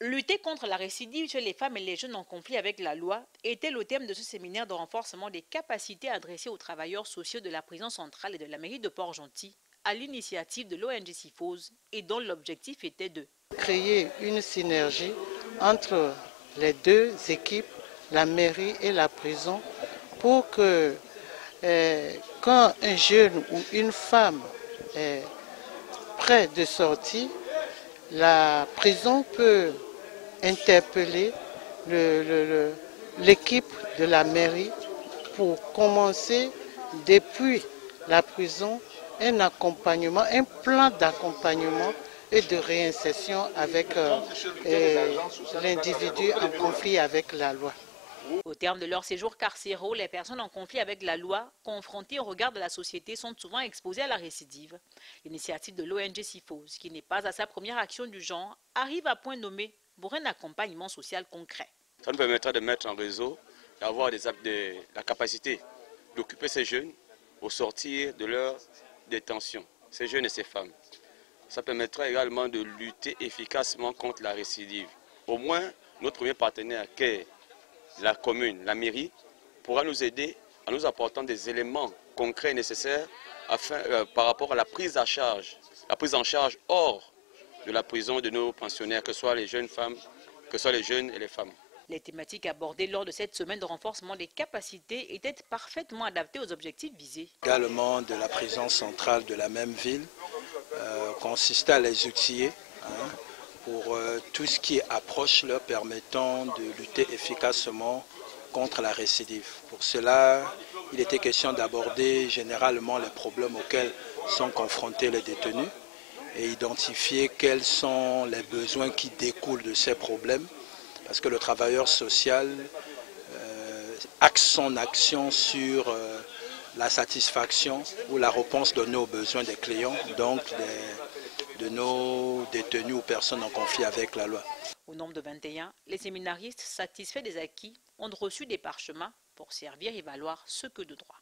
Lutter contre la récidive chez les femmes et les jeunes en conflit avec la loi était le thème de ce séminaire de renforcement des capacités adressées aux travailleurs sociaux de la prison centrale et de la mairie de Port-Gentil, à l'initiative de l'ONG SIFOS et dont l'objectif était de créer une synergie entre les deux équipes, la mairie et la prison, pour que quand un jeune ou une femme est près de sortir, la prison peut interpeller l'équipe de la mairie pour commencer depuis la prison un accompagnement, un plan d'accompagnement et de réinsertion avec l'individu en conflit avec la loi. Au terme de leur séjour carcéraux, les personnes en conflit avec la loi, confrontées au regard de la société, sont souvent exposées à la récidive. L'initiative de l'ONG SIFOS, qui n'est pas à sa première action du genre, arrive à point nommé pour un accompagnement social concret. Ça nous permettra de mettre en réseau, d'avoir la capacité d'occuper ces jeunes au sortir de leur détention, ces jeunes et ces femmes. Ça permettra également de lutter efficacement contre la récidive. Au moins, notre premier partenaire, qui est la commune, la mairie, pourra nous aider en nous apportant des éléments concrets et nécessaires par rapport à la prise en charge hors de la prison de nos pensionnaires, que ce soit les jeunes femmes, que ce soit les jeunes et les femmes. Les thématiques abordées lors de cette semaine de renforcement des capacités étaient parfaitement adaptées aux objectifs visés. Également de la prison centrale de la même ville consistait à les outiller pour tout ce qui est approche leur permettant de lutter efficacement contre la récidive. Pour cela, il était question d'aborder généralement les problèmes auxquels sont confrontés les détenus et identifier quels sont les besoins qui découlent de ces problèmes. Parce que le travailleur social axe son action sur la satisfaction ou la réponse donnée aux besoins des clients, donc de nos détenus ou personnes en conflit avec la loi. Au nombre de 21, les séminaristes satisfaits des acquis ont reçu des parchemins pour servir et valoir ce que de droit.